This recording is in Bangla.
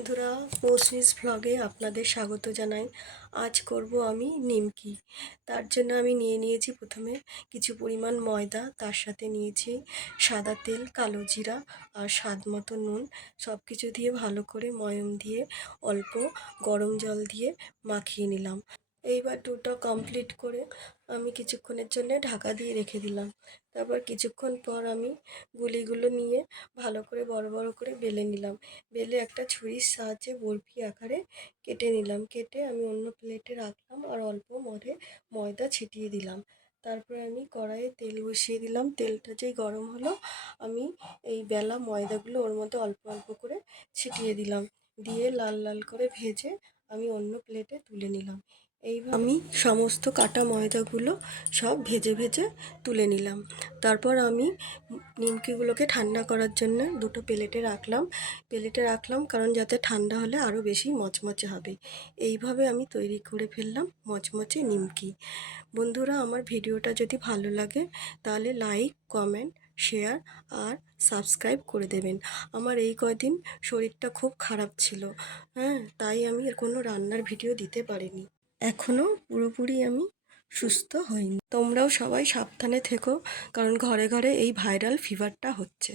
বন্ধুরা মৌসুমিস ভ্লগে আপনাদের স্বাগত জানাই। আজ করব আমি নিমকি। তার জন্য আমি নিয়ে নিয়েছি প্রথমে কিছু পরিমাণ ময়দা, তার সাথে নিয়েছি সাদা তেল, কালো জিরা আর স্বাদ মতো নুন। সব কিছু দিয়ে ভালো করে ময়ম দিয়ে অল্প গরম জল দিয়ে মাখিয়ে নিলাম। এইবার দুটো কমপ্লিট করে আমি কিছুক্ষণের জন্য ঢাকা দিয়ে রেখে দিলাম। তারপর কিছুক্ষণ পর আমি গুলিগুলো নিয়ে ভালো করে, বড় বড় করে বেলে নিলাম। বেলে একটা ছুরির সাহায্যে বরফি আকারে কেটে নিলাম। কেটে আমি অন্য প্লেটে রাখলাম আর অল্প মরে ময়দা ছিটিয়ে দিলাম। তারপরে আমি কড়াইয়ে তেল বসিয়ে দিলাম। তেলটা যেই গরম হলো, আমি এই বেলা ময়দাগুলো ওর মধ্যে অল্প অল্প করে ছিটিয়ে দিলাম। দিয়ে লাল লাল করে ভেজে আমি অন্য প্লেটে তুলে নিলাম। আমি সমস্ত কাটা ময়দাগুলো সব ভেজে ভেজে তুলে নিলাম। তারপর আমি নিমকিগুলোকে ঠান্ডা করার জন্য দুটো প্লেটে রাখলাম। প্লেটে রাখলাম কারণ যাতে ঠান্ডা হলে আরও বেশি মচমচে হবে। এইভাবে আমি তৈরি করে ফেললাম মচমচে নিমকি। বন্ধুরা, আমার ভিডিওটা যদি ভালো লাগে তাহলে লাইক, কমেন্ট, শেয়ার আর সাবস্ক্রাইব করে দেবেন। আমার এই কয়দিন শরীরটা খুব খারাপ ছিল। হ্যাঁ তাই আমি কোনো রান্নার ভিডিও দিতে পারিনি। এখনও পুরোপুরি আমি সুস্থ হইনি। তোমরাও সবাই সাবধানে থেকো, কারণ ঘরে ঘরে এই ভাইরাল ফিভারটা হচ্ছে।